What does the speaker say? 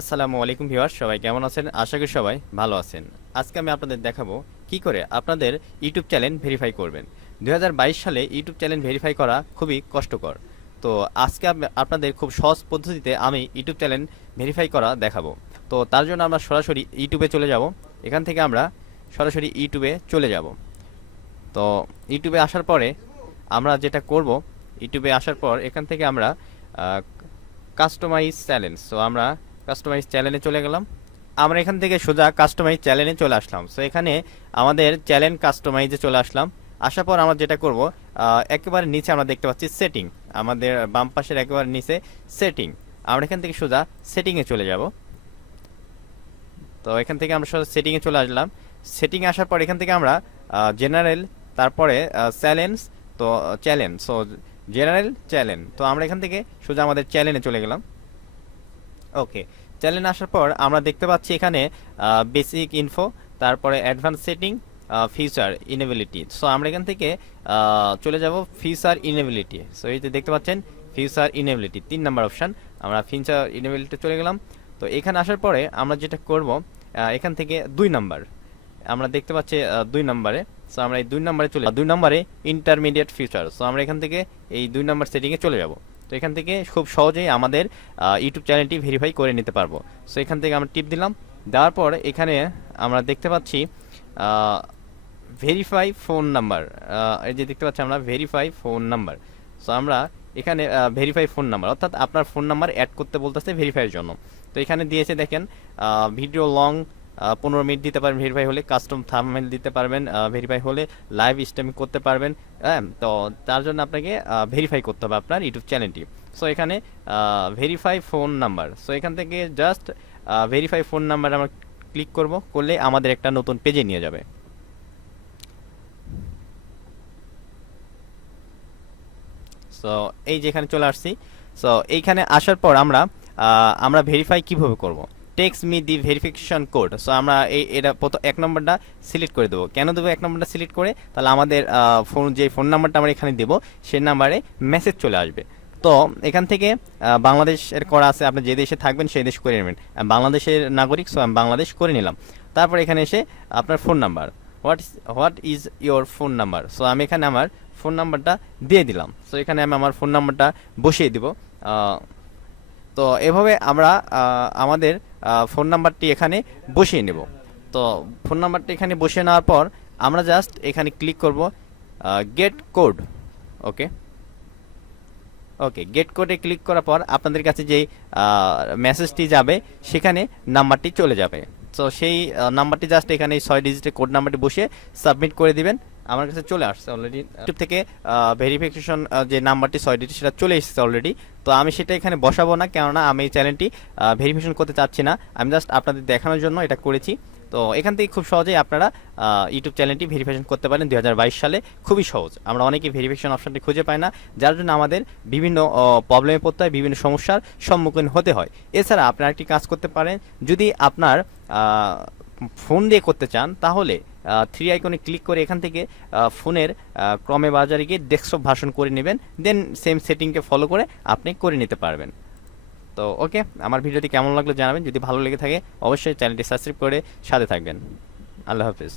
আসসালামু আলাইকুম ভিউয়ার্স, সবাই কেমন আছেন? আশা করি সবাই ভালো আছেন। আজকে আমি আপনাদের দেখাবো কি করে আপনাদের ইউটিউব চ্যানেল ভেরিফাই করবেন। 2022 সালে ইউটিউব চ্যানেল ভেরিফাই করা খুবই কষ্টকর। তো আজকে আপনাদের খুব সহজ পদ্ধতিতে আমি ইউটিউব চ্যানেল ভেরিফাই করা দেখাবো। তো তার জন্য আমরা সরাসরি ইউটিউবে চলে যাব। এখান থেকে আমরা সরাসরি ইউটিউবে চলে যাব। তো ইউটিউবে আসার পরে আমরা যেটা করব, ইউটিউবে আসার পর এখান থেকে আমরা কাস্টমাইজ চ্যানেল, সো আমরা কাস্টমাইজ চ্যানেলে চলে গেলাম। আমরা এখান থেকে সোজা কাস্টমাইজ চ্যানেলে চলে আসলাম। সো এখানে আমাদের চ্যানেল কাস্টমাইজে চলে আসলাম। আসার পর আমরা যেটা করব, একেবারে নিচে আমরা দেখতে পাচ্ছি সেটিং, আমাদের বাম পাশের একেবারে নিচে সেটিং। আমরা এখান থেকে সোজা সেটিংয়ে চলে যাব। তো এখান থেকে আমরা সোজা সেটিংয়ে চলে আসলাম। সেটিংয়ে আসার পর এখান থেকে আমরা জেনারেল, তারপরে চ্যালেঞ্জ, তো চ্যালেঞ্জ, সো জেনারেল চ্যানেল। তো আমরা এখান থেকে সোজা আমাদের চ্যানেলে চলে গেলাম। ওকে, চ্যানেলে আসার পর আমরা দেখতে পাচ্ছি এখানে বেসিক ইনফো, তারপরে অ্যাডভান্স সেটিং, ফিচার ইনেবিলিটি। সো আমরা এখান থেকে চলে যাব ফিচার ইনেবিলিটি। সো এই যে দেখতে পাচ্ছেন ফিচার ইনেবিলিটি 3 নাম্বার অপশান, আমরা ফিচার ইনেবিলিটি চলে গেলাম। তো এখানে আসার পরে আমরা যেটা করব, এখান থেকে 2 নাম্বার আমরা দেখতে পাচ্ছি 2 নাম্বারে। সো আমরা এই 2 নাম্বারে চলে 2 নাম্বারে ইন্টারমিডিয়েট ফিচার। সো আমরা এখান থেকে এই 2 নাম্বার সেটিংয়ে চলে যাব। তো এখান থেকে খুব সহজেই আমাদের ইউটিউব চ্যানেলটি ভেরিফাই করে নিতে পারবো। সো এখান থেকে আমরা টিপ দিলাম। দেওয়ার পর এখানে আমরা দেখতে পাচ্ছি ভেরিফাই ফোন নাম্বার, এই যে দেখতে পাচ্ছি আমরা ভেরিফাই ফোন নাম্বার। সো আমরা এখানে ভেরিফাই ফোন নাম্বার, অর্থাৎ আপনার ফোন নাম্বার অ্যাড করতে বলতেছে ভেরিফাইয়ের জন্য। তো এখানে দিয়েছে দেখেন, ভিডিও লং 15 মিনিট দিতে পারবেন ভেরিফাই হলে, কাস্টম থাম্বনেল দিতে পারবেন ভেরিফাই হলে, লাইভ স্ট্রিমিং করতে পারবেন। হ্যাঁ, তো তার জন্য আপনাকে ভেরিফাই করতে হবে আপনার ইউটিউব চ্যানেলটি। সো এখানে ভেরিফাই ফোন নাম্বার, সো এখান থেকে জাস্ট ভেরিফাই ফোন নাম্বার আমরা ক্লিক করলে আমাদের একটা নতুন পেজে নিয়ে যাবে। সো এই যেখানে চলে আসছি। সো এইখানে আসার পর আমরা ভেরিফাই কিভাবে করব, text me the verification code. So আমরা এটা প্রথম 1 নম্বরটা সিলেক্ট করে দেবো। কেন দেবো 1 নম্বরটা সিলেক্ট করে? তাহলে আমাদের যে ফোন নাম্বারটা আমরা এখানে দেবো সেই নাম্বারে মেসেজ চলে আসবে। তো এখান থেকে বাংলাদেশের করা আছে, আপনি যে দেশে থাকবেন সেই দেশ করে নেবেন। বাংলাদেশের নাগরিক, সো আমি বাংলাদেশ করে নিলাম। তারপর এখানে এসে আপনার phone number, what is your phone number. So আমি এখানে আমার ফোন নাম্বারটা দিয়ে দিলাম। সো এখানে আমি আমার ফোন নাম্বারটা বসিয়ে দিব। তো এভাবে আমরা আমাদের ফোন নাম্বারটি এখানে বসিয়ে নেব। তো ফোন নাম্বারটি এখানে বসিয়ে নেওয়ার পর আমরা জাস্ট এখানে ক্লিক করব গেট কোড। ওকে, গেট কোডে ক্লিক করার পর আপনাদের কাছে যেই মেসেজটি যাবে সেখানে নাম্বারটি চলে যাবে। তো সেই নাম্বারটি জাস্ট এখানে 6 ডিজিটের কোড নাম্বারটি বসিয়ে সাবমিট করে দিবেন। আমার কাছে চলে আসছে অলরেডি ইউটিউব থেকে ভেরিফিকেশন যে নাম্বারটি 6 ডিজিট সেটা চলে এসেছে অলরেডি। তো আমি সেটা এখানে বসাবো না, কেননা আমি এই চ্যানেলটি ভেরিফিকেশন করতে চাচ্ছি না, আমি জাস্ট আপনাদের দেখানোর জন্য এটা করেছি। তো এখান থেকে খুব সহজেই আপনারা ইউটিউব চ্যানেলটি ভেরিফিকেশন করতে পারেন 2022 সালে। খুবই সহজ, আমরা অনেকেই ভেরিফিকেশন অপশনটি খুঁজে পাই না, যার জন্য আমাদের বিভিন্ন প্রবলেমে পড়তে হয়, বিভিন্ন সমস্যার সম্মুখীন হতে হয়। এছাড়া আপনারা একটি কাজ করতে পারেন, যদি আপনার ফোন দিয়ে করতে চান তাহলে 3 আইকনে ক্লিক করে এখান থেকে ফোনের ক্রমে বাজারে গিয়ে ডেস্কটপ ভার্সন করে নেবেন, দেন সেম সেটিংকে ফলো করে আপনি করে নিতে পারবেন। তো ওকে, আমার ভিডিওটি কেমন লাগলো জানাবেন। যদি ভালো লেগে থাকে অবশ্যই চ্যানেলটি সাবস্ক্রাইব করে সাথে থাকবেন। আল্লাহ হাফিজ।